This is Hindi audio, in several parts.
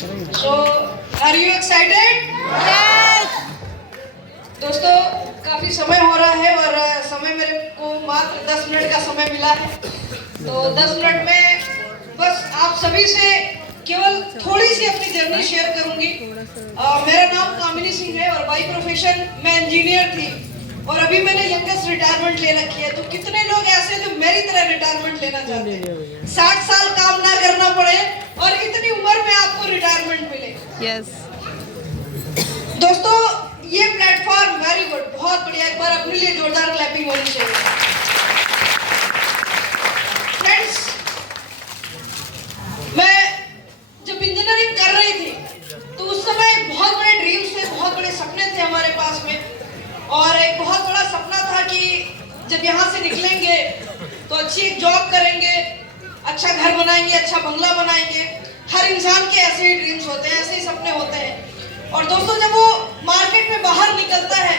So, are you excited? Yes! दोस्तों काफी समय हो रहा है और समय मेरे को मात्र 10 मिनट का समय मिला है। तो 10 मिनट में बस आप सभी से केवल थोड़ी सी अपनी जर्नी शेयर करूंगी। मेरा नाम कामिनी सिंह है और बाई प्रोफेशन मैं इंजीनियर थी और अभी मैंने यंगेस्ट रिटायरमेंट ले रखी है। तो कितने लोग ऐसे जो मेरी तरह रिटायरमेंट लेना चाहते हैं, 60 साल काम ना करना पड़े और इतनी उम्र में आपको रिटायरमेंट मिले। Yes. दोस्तों ये प्लेटफॉर्म वेरी गुड, बहुत बढ़िया। एक बार अपने लिए जोरदार क्लैपिंग होनी चाहिए। फ्रेंड्स, मैं जब इंजीनियरिंग कर रही थी तो उस समय बहुत बड़े ड्रीम्स थे, बहुत बड़े सपने थे हमारे पास में। और एक बहुत बड़ा सपना था कि जब यहाँ से निकलेंगे तो अच्छी एक जॉब करेंगे, अच्छा घर बनाएंगे, अच्छा बंगला बनाएंगे। हर इंसान के ऐसे ही ड्रीम्स होते हैं, ऐसे ही सपने होते हैं। और दोस्तों जब वो मार्केट में बाहर निकलता है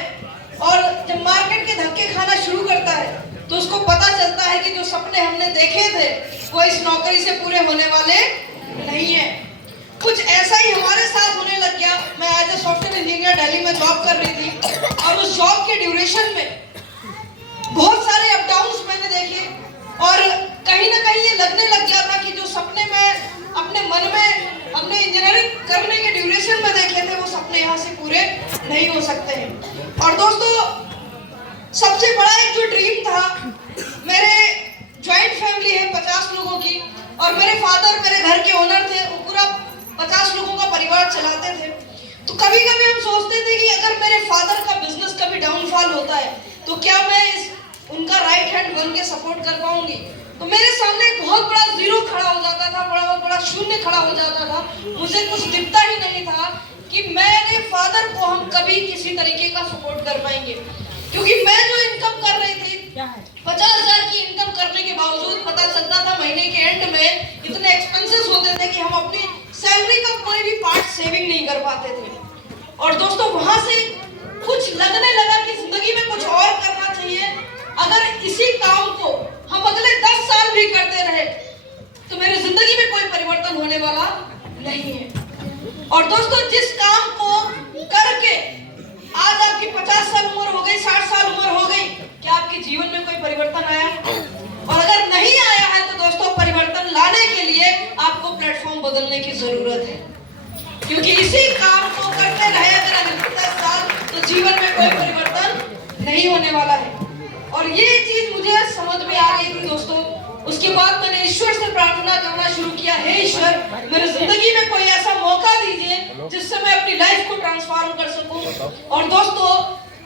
और जब मार्केट के धक्के खाना शुरू करता है तो उसको पता चलता है कि जो सपने हमने देखे थे वो इस नौकरी से पूरे होने वाले नहीं है। कुछ ऐसा ही हमारे साथ होने लग गया। मैं as a software engineer Delhi में जॉब कर रही थी और उस जॉब के ड्यूरेशन में बहुत सारे अप डाउन्स मैंने देखे और कहीं ना कहीं ये लगने लग गया था कि जो सपने मैं अपने मन में हमने इंजीनियरिंग करने के ड्यूरेशन में देखे थे वो सपने यहाँ से पूरे नहीं हो सकते हैं। और दोस्तों सबसे बड़ा एक जो ड्रीम था, मेरे जॉइंट फैमिली है 50 लोगों की और मेरे फादर मेरे घर के ओनर थे, वो पूरा 50 लोगों का परिवार चलाते थे। तो कभी कभी हम सोचते थे कि अगर मेरे फादर का बिजनेस कभी डाउनफॉल होता है तो क्या मैं उनका राइट हैंड बन के सपोर्ट कर पाऊंगी। तो मेरे सामने एक बहुत बड़ा जीरो खड़ा हो जाता था, बड़ा शून्य खड़ा हो जाता था। मुझे कुछ दिखता ही नहीं था कि मेरे फादर को हम कभी किसी तरीके का सपोर्ट कर पाएंगे, क्योंकि मैं जो इनकम कर रही थी 50,000 की इनकम करने के बावजूद पता चलता था महीने के एंड में इतने एक्सपेंसेस होते थे कि हम अपनी सैलरी का कोई भी पार्ट सेविंग नहीं कर पाते थे। और दोस्तों वहां से कुछ लगने लगा कि जिंदगी में कुछ और करना चाहिए। अगर इसी काम को हम अगले 10 साल भी करते रहे तो मेरी जिंदगी में कोई परिवर्तन होने वाला नहीं है। और दोस्तों जिस काम को करके आज आपकी 50 साल उम्र हो गई, 60 साल उम्र हो गई, क्या आपके जीवन में कोई परिवर्तन आया? और अगर नहीं आया है तो दोस्तों परिवर्तन लाने के लिए आपको प्लेटफॉर्म बदलने की जरूरत है, क्योंकि इसी काम को करते रहे अगर अगले 10 साल तो जीवन में कोई परिवर्तन नहीं होने वाला है। और ये चीज मुझे समझ में आ गई थी दोस्तों। उसके बाद मैंने ईश्वर से प्रार्थना करना शुरू किया, हे ईश्वर मेरी जिंदगी में कोई ऐसा मौका दीजिए जिससे मैं अपनी लाइफ को ट्रांसफॉर्म कर सकूं। और दोस्तों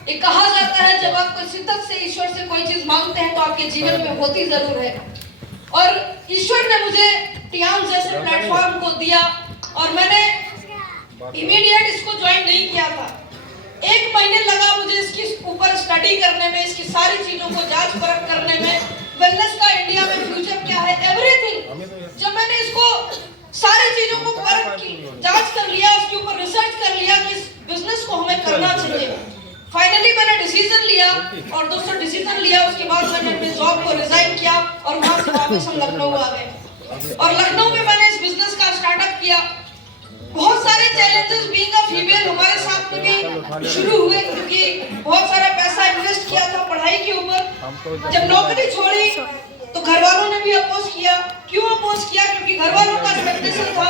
ये कहा जाता है जब आप कोई शिद्दत से ईश्वर से कोई चीज मांगते हैं तो आपके जीवन में होती जरूर है। और ईश्वर ने मुझे टियान जैसे प्लेटफॉर्म को दिया और मैंने इमीडिएट इसको ज्वाइन नहीं किया था। 1 महीने लगा मुझे इसके ऊपर स्टडी करने में, इसकी सारी चीजों को जांच परख करने में, वेलनेस का इंडिया में फ्यूचर क्या है, एवरीथिंग। जब मैंने इसको सारी चीजों को परख की, जांच कर लिया, उसके ऊपर रिसर्च कर लिया कि इस बिजनेस को हमें करना चाहिए, फाइनली मैंने डिसीजन लिया। और दोस्तों डिसीजन लिया उसके बाद मैंने अपने जॉब को रिजाइन किया और वहां से वापस हम लखनऊ आ गए। और लखनऊ में मैंने इस बिजनेस का स्टार्टअप किया। बहुत सारे चैलेंजेस बीइंग अ फीमेल हमारे साथ में भी शुरू हुए, क्योंकि बहुत सारा पैसा इन्वेस्ट किया था पढ़ाई के ऊपर। जब नौकरी छोड़ी तो घर वालों ने भी अपोज किया। क्यों अपोज किया? क्योंकि घर वालों का एक्सपेक्टेशन था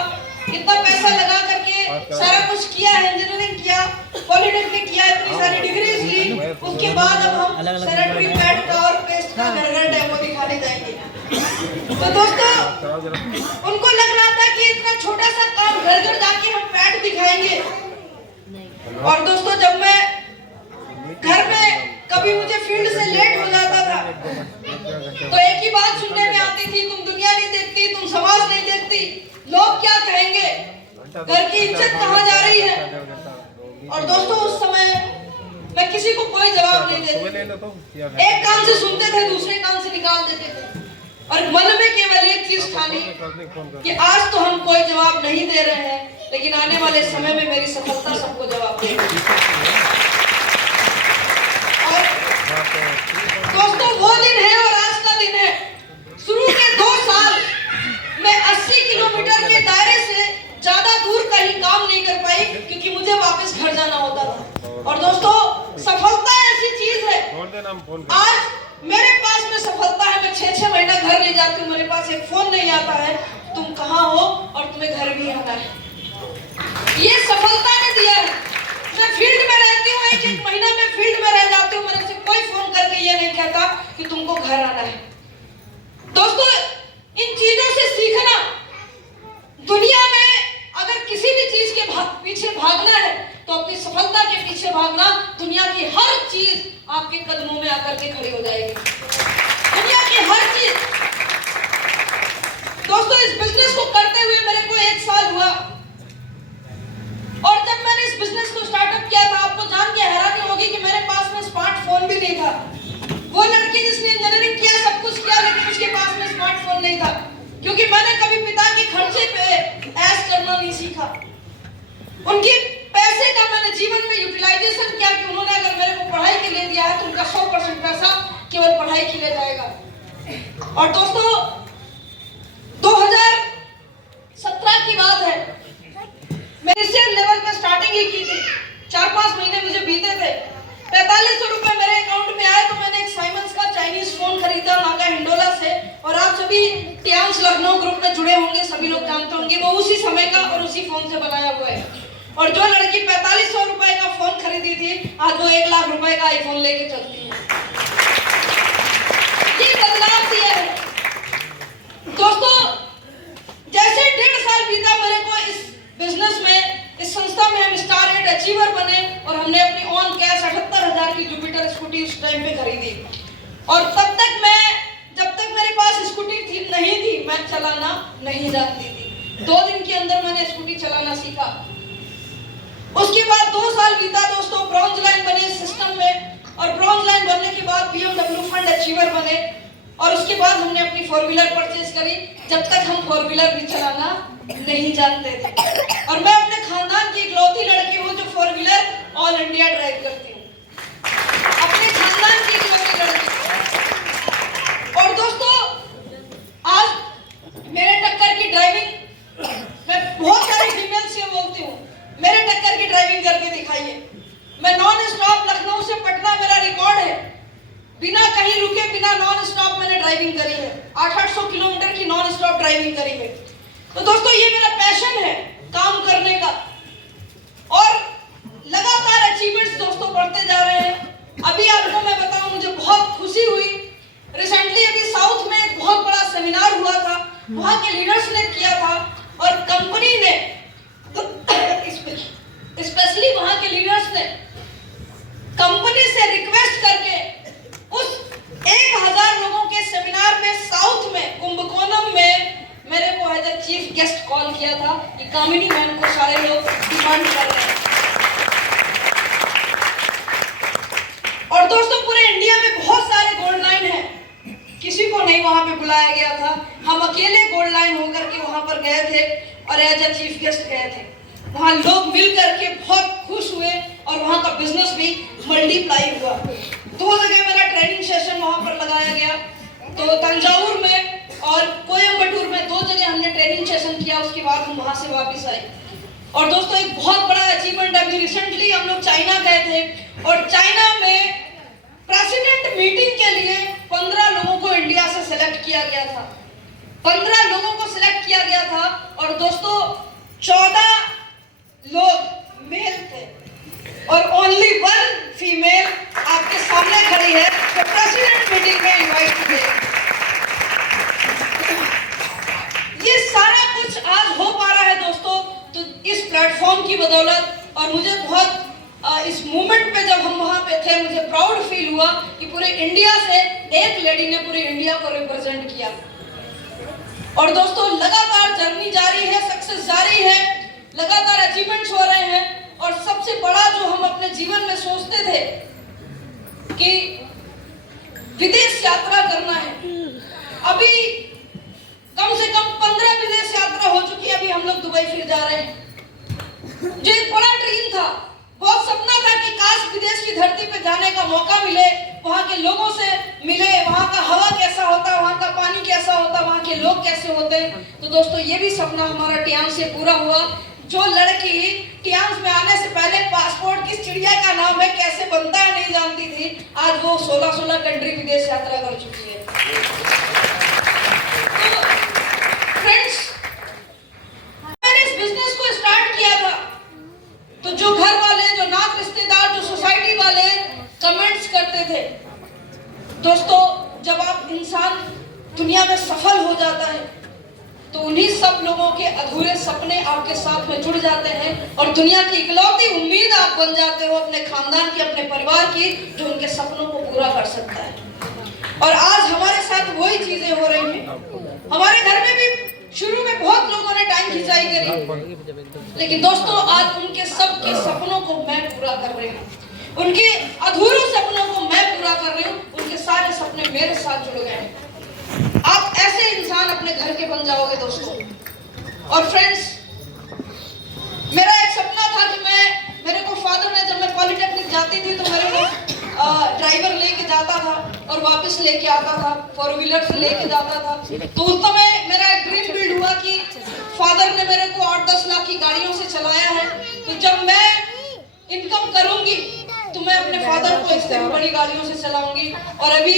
इतना पैसा लगा करके सारा कुछ किया है, इंजीनियरिंग किया, पॉलिटेक्निक किया, इतनी सारी डिग्रीज ली, उसके बाद अब हम सैनिटरी पैड का और पेस्ट का घर घर डेमो दिखाने जाएंगे। तो दोस्तों उनको लग रहा था कि इतना छोटा सा काम घर घर जाके हम पैड दिखाएंगे। और दोस्तों जब मैं घर में कभी मुझे फील्ड से लेट हो जाता था तो एक ही बात सुनने में आती थी, तुम दुनिया नहीं देखती, तुम समाज नहीं देखती, लोग क्या कहेंगे, घर की इज्जत कहाँ जा रही है। और दोस्तों उस समय मैं किसी को कोई जवाब नहीं देती, एक कान से सुनते थे दूसरे कान से निकाल देते थे और मन में केवल एक चीज ठानी कि आज तो हम कोई जवाब नहीं दे रहे हैं, लेकिन आने वाले समय में मेरी सफलता सबको जवाब देगी। और दोस्तों वो दिन है और आज का दिन है। शुरू के 2 साल मैं 80 किलोमीटर के दायरे से ज्यादा दूर कहीं जाना होता था। और दोस्तों, सफलता ऐसी चीज है, आज मेरे पास में सफलता है, मैं 6-6 महीना घर ले जाती हूँ, मेरे पास एक फोन नहीं आता है तुम कहाँ हो और तुम्हें घर भी आना है। ये सफलता ने दिया है। मैं फील्ड में रहती हूँ, एक महीना में फील्ड में रह जाती हूँ, मेरे से कोई फोन करके ये नहीं कहता कि तुमको घर आना है। दोस्तों, इन चीजों से सीखना, दुनिया में अगर किसी भी चीज के पीछे भागना है तो अपनी सफलता के पीछे भागना, दुनिया की हर चीज आपके कदमों में आकर के खड़ी हो जाएगी, दुनिया की हर चीज। दोस्तों, इस बिजनेस को करते हुए मेरे को 1 साल हुआ, और जब मैंने इस बिजनेस को स्टार्टअप किया था, आपको जान के हैरानी होगी कि मेरे पास में स्मार्टफोन भी नहीं था। वो लड़की जिसने इंजीनियरिंग किया, सब कुछ किया, लेकिन उसके पास में स्मार्टफोन नहीं था, क्योंकि मैंने कभी पिता के खर्चे पे ऐश करना नहीं सीखा। उनके पैसे का मैंने जीवन में यूटिलाइजेशन किया कि उन्होंने अगर मेरे को पढ़ाई के लिए दिया है तो उनका 100% पैसा केवल पढ़ाई के लिए जाएगा। और दोस्तों, 2017 की बात है, मैंने सेल लेवल पे स्टार्टिंग ही की थी, 4-5 महीने मुझे बीते थे, 4500 रुपए मेरे अकाउंट में आए तो मैंने एक साइमंस का चाइनीज फोन खरीदा नागा हिंडोला से। और आप सभी टियांस लखनऊ ग्रुप में जुड़े होंगे, सभी लोग जानते होंगे, वो उसी समय का और उसी फोन से बनाया हुआ है। और जो लड़की 4500 रुपए का फोन खरीदी थी, आज वो 1 लाख रुपए का आईफोन लेके चलती है। ये बदलाव दिया है। दोस्तों, जैसे 1.5 साल बीता मेरे को इस बिजनेस में, इस संस्था में हम स्टार रेट अचीवर बने और हमने अपनी ऑन कैश 78,000 की जुपिटर स्कूटी उस टाइम पे खरीदी। और तब तक जब तक मेरे पास स्कूटी नहीं थी, मैं चलाना नहीं जानती थी। 2 दिन के अंदर मैंने स्कूटी चलाना सीखा। उसके बाद 2 साल बीता दोस्तों, ब्रॉन्ज लाइन बने सिस्टम में, और ब्रॉन्ज लाइन बनने के बाद BMW फंड अचीवर बने, और उसके बाद हमने अपनी 4 व्हीलर परचेज करी। जब तक हम 4 व्हीलर भी चलाना नहीं जानते थे, और मैं अपने खानदान की इकलौती लड़की हूँ जो 4 व्हीलर ऑल इंडिया ड्राइव करती हूँ, अपने खानदान की इकलौती लड़की। और दोस्तों, आज मेरे टक्कर की ड्राइविंग, मैं बहुत सारी फीमेल से बोलती हूँ, मेरे टक्कर की ड्राइविंग करके दिखाइए। मैं नॉन स्टॉप लखनऊ से पटना मेरा रिकॉर्ड है, बिना कहीं रुके, बिना नॉन स्टॉप मैंने ड्राइविंग करी है, 800 किलोमीटर की नॉन स्टॉप ड्राइविंग करी है। तो दोस्तों, ये मेरा पैशन है काम करने का, और लगातार अचीवमेंट्स दोस्तों बढ़ते जा रहे हैं। अभी आपको मैं बताऊं, मुझे बहुत खुशी हुई, रिसेंटली अभी साउथ में एक बहुत बड़ा सेमिनार हुआ था, वहां के लीडर्स ने किया था, और कंपनी ने स्पेशली वहां के लीडर्स ने कंपनी से रिक्वेस्ट करके उस 1000 लोगों के सेमिनार में साउथ में कुंभकोणम में मेरे को as a chief guest call किया था कि कामिनी मैम को सारे लोग डिमांड कर रहे हैं। और दोस्तों, पूरे इंडिया में बहुत सारे गोल्ड लाइन हैं, किसी को नहीं वहां पे बुलाया गया था, हम अकेले गोल्ड लाइन होकर के वहां पर गए थे और एज ए चीफ गेस्ट गए थे। वहां लोग मिल करके बहुत खुश हुए और वहां का बिजनेस भी मल्टीप्लाई हुआ। 2 जगह मेरा ट्रेनिंग सेशन वहां पर लगाया गया, तो तंजावुर में और कोयम्बटूर में 2 जगह हमने ट्रेनिंग सेशन किया। उसके बाद हम वहां से वापस आए। और दोस्तों, एक बहुत बड़ा अचीवमेंट, अभी रिसेंटली हम लोग चाइना गए थे, और चाइना में प्रेसिडेंट मीटिंग के लिए 15 लोगों को इंडिया से सिलेक्ट किया गया था, 15 लोगों को सिलेक्ट किया गया था। और दोस्तों, 14 लोग मेल थे और ओनली 1 फीमेल आपके सामने खड़ी है, तो प्रेसिडेंट मीटिंग में इनवाइट किए। ये सारा कुछ आज हो पा रहा है दोस्तों, तो इस प्लेटफॉर्म की बदौलत। और मुझे बहुत इस मूवमेंट पे जब हम वहां पे थे, मुझे प्राउड फील हुआ कि पूरे इंडिया से एक लेडी ने पूरे इंडिया को रिप्रेजेंट किया। और दोस्तों, लगातार जर्नी जारी है, सक्सेस जारी है, लगातार अचीवमेंट्स हो रहे हैं। और सबसे बड़ा जो हम अपने जीवन में सोचते थे कि विदेश यात्रा करना है, अभी कम से कम 15 विदेश यात्रा हो चुकी है, अभी हम लोग दुबई फिर जा रहे हैं। जो एक बड़ा ड्रीम था, बहुत सपना था कि काश विदेश की धरती पे जाने का मौका मिले, वहां के लोगों से मिले, वहां का हवा कैसा होता, वहां का पानी कैसा होता, वहां के लोग कैसे होते। तो दोस्तों, ये भी सपना हमारा टियांस से पूरा हुआ। जो लड़की टियांस में आने से पहले पासपोर्ट चिड़िया का नाम है, कैसे बनता है नहीं जानती थी, आज वो 16 कंट्री विदेश यात्रा कर चुकी है। तो फ्रेंड्स, मैंने इस बिजनेस को स्टार्ट किया था तो जो घर वाले, जो नात रिश्तेदार, जो सोसाइटी वाले कमेंट्स करते थे, दोस्तों जब आप इंसान दुनिया में सफल हो जाता है तो उन्हीं सब लोगों के अधूरे सपने आपके साथ में जुड़ जाते हैं और दुनिया की इकलौती उम्मीद आप बन जाते हो अपने खानदान की, अपने परिवार की, जो उनके सपनों को पूरा कर सकता है। और आज हमारे साथ वही चीजें हो रही हैं। हमारे घर में भी शुरू में बहुत लोगों ने टाइम खिंचाई करी, लेकिन दोस्तों आज उनके सबके सपनों को मैं पूरा कर रही हूँ। उनके अधूरे सपनों को मैं पूरा कर रही हूँ। उनके सारे सपने मेरे साथ जुड़ गए हैं। आप ऐसे इंसान अपने घर के बन जाओगे दोस्तों। और फ्रेंड्स, मेरा एक सपना था कि मेरे को फादर ने, जब मैं पॉलिटेक्निक जाती थी तो मेरे को ड्राइवर लेके जाता था और वापस लेके आता था, 4 व्हीलर से लेके जाता था। तो उस समय मेरा एक ड्रीम बिल्ड हुआ कि फादर ने मेरे को 8-10 लाख की गाड़ियों से चलाया है, तो जब मैं इनकम करूंगी तो मैं अपने फादर को इससे बड़ी गाड़ियों से चलाऊंगी। और अभी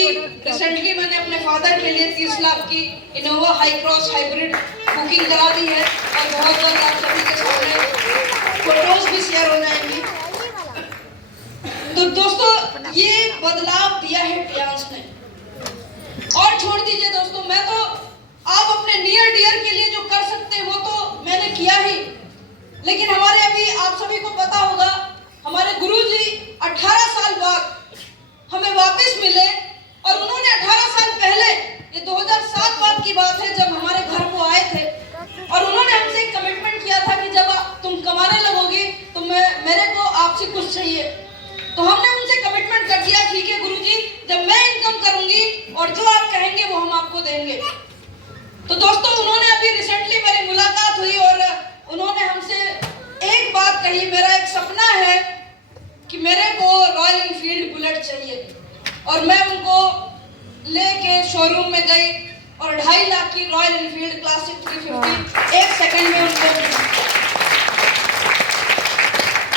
रिसेंटली मैंने अपने फादर के लिए 30 लाख की Innova high cross hybrid booking करा दी है और बहुत जल्द आप सभी के सामने फोटोज भी शेयर हो जाएंगी। तो दोस्तों ये बदलाव दिया है प्रियांश ने। और छोड़ दीजिए दोस्तों, मैं तो आप अपने नियर डियर के लिए जो कर सकते हैं वो तो मैंने किया ही, लेकिन हमारे अभी आप सभी को पता होगा हमारे गुरुजी 18 साल बाद हमें वापस मिले और उन्होंने 18 साल पहले, ये 2007 बाद की बात है, जब हमारे घर को आए थे और उन्होंने हमसे एक कमिटमेंट किया था कि जब तुम कमाने लगोगी तो मेरे को आपसे कुछ चाहिए। तो हमने उनसे कमिटमेंट कर दिया, ठीक है गुरुजी, जब मैं इनकम करूंगी और जो आप कहेंगे वो हम आपको देंगे। तो दोस्तों उन्होंने अभी रिसेंटली मेरी मुलाकात हुई और उन्होंने हमसे एक बात कही, मेरा एक सपना है कि मेरे को रॉयल एनफील्ड बुलेट चाहिए। और मैं उनको लेके शोरूम में गई और 2.5 लाख की रॉयल एनफील्ड क्लासिक 350 एक सेकंड में उनको।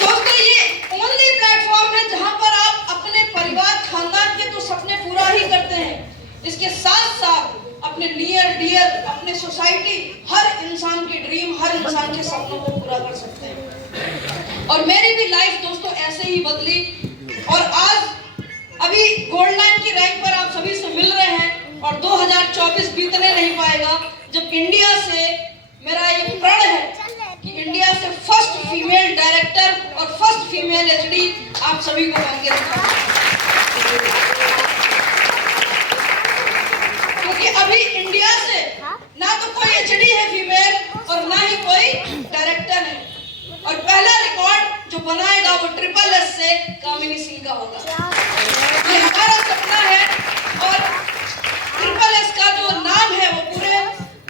दोस्तों ये ओनली प्लेटफॉर्म है जहां पर आप अपने परिवार, खानदान के तो सपने पूरा ही करते हैं, इसके साथ साथ अपने नियर डियर, अपने सोसाइटी, हर इंसान के ड्रीम, हर इंसान के सपनों को पूरा कर सकते हैं। और मेरी भी लाइफ दोस्तों ऐसे ही बदली और आज अभी गोल्ड लाइन की रैंक पर आप सभी से मिल रहे हैं और 2024 बीतने नहीं पाएगा जब इंडिया से, मेरा ये प्रण है कि इंडिया से फर्स्ट फीमेल डायरेक्टर और फर्स्ट फीमेल एचडी आप सभी को बन के रखा। क्योंकि अभी इंडिया से ना तो कोई एचडी है फीमेल और ना ही कोई डायरेक्टर है। और पहला रिकॉर्ड जो बनाएगा वो SSS से कामिनी सिंह का होगा। ये हमारा सपना है और SSS का जो नाम है वो पूरे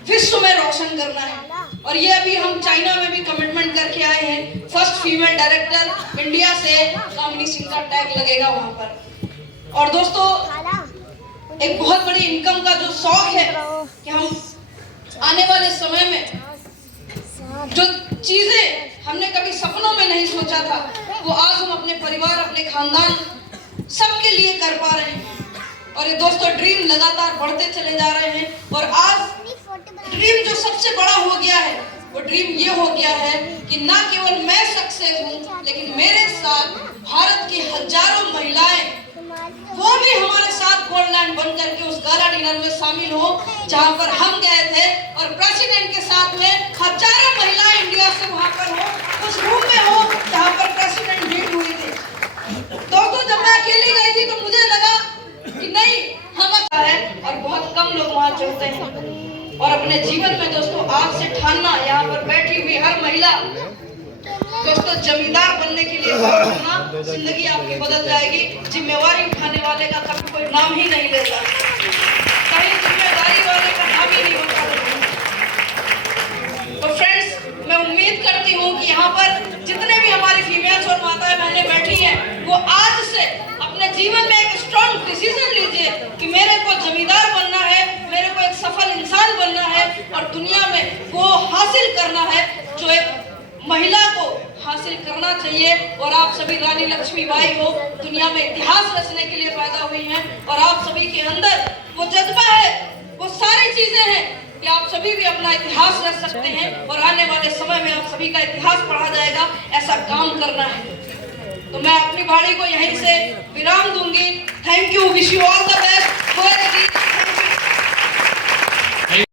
विश्व में रोशन करना है। और ये अभी हम चाइना में भी कमिटमेंट करके आए हैं, फर्स्ट फीमेल डायरेक्टर इंडिया से कामिनी सिंह का टैग लगेगा वहां पर। और दोस्तों एक बहुत बड़ी इनकम का जो शौक है कि हम आने वाले समय में जो चीजें हमने कभी सपनों में नहीं सोचा था वो आज हम अपने परिवार, अपने खानदान सबके लिए कर पा रहे हैं। और ये दोस्तों ड्रीम लगातार बढ़ते चले जा रहे हैं और आज ड्रीम जो सबसे बड़ा हो गया है वो ड्रीम ये हो गया है कि ना केवल मैं सक्सेस हूँ लेकिन मेरे साथ भारत की हजारों महिलाएं वो भी हमारे साथ गोल्ड लैंड बन करके उस गाला डिनर में शामिल हो जहां पर हम गए थे और प्रेसिडेंट के साथ में हजारों महिलाएं इंडिया से वहां पर हो, उस रूम में हो जहां पर प्रेसिडेंट मीट हुई थी। दोस्तों जब मैं अकेली गई थी तो मुझे लगा कि नहीं, हम अच्छा है और बहुत कम लोग वहां जुड़ते हैं। और अपने जीवन में दोस्तों आज से ठानना, यहाँ पर बैठी हुई हर महिला दोस्तों जमींदार बनने के लिए होना, जिंदगी आपकी बदल जाएगी। जिम्मेवारी उठाने वाले का कभी कोई नाम ही नहीं लेता, कहीं जिम्मेदारी वाले का नाम ही नहीं होता। तो फ्रेंड्स मैं उम्मीद करती हूँ कि यहाँ पर जितने भी हमारी फीमेल्स और माताएं बहनें बैठी हैं वो आज से अपने जीवन में एक स्ट्रॉन्ग डिसीजन लीजिए कि मेरे को जमींदार बनना है, मेरे को एक सफल इंसान बनना है और दुनिया में वो हासिल करना है जो एक महिला को हासिल करना चाहिए। और आप सभी रानी लक्ष्मीबाई हो, दुनिया में इतिहास रचने के लिए पैदा हुई हैं और आप सभी के अंदर वो जज्बा है, वो सारी चीजें हैं कि आप सभी भी अपना इतिहास रच सकते हैं और आने वाले समय में आप सभी का इतिहास पढ़ा जाएगा। ऐसा काम करना है। तो मैं अपनी वाणी को यहीं से विराम दूंगी। Thank you, wish you all the best.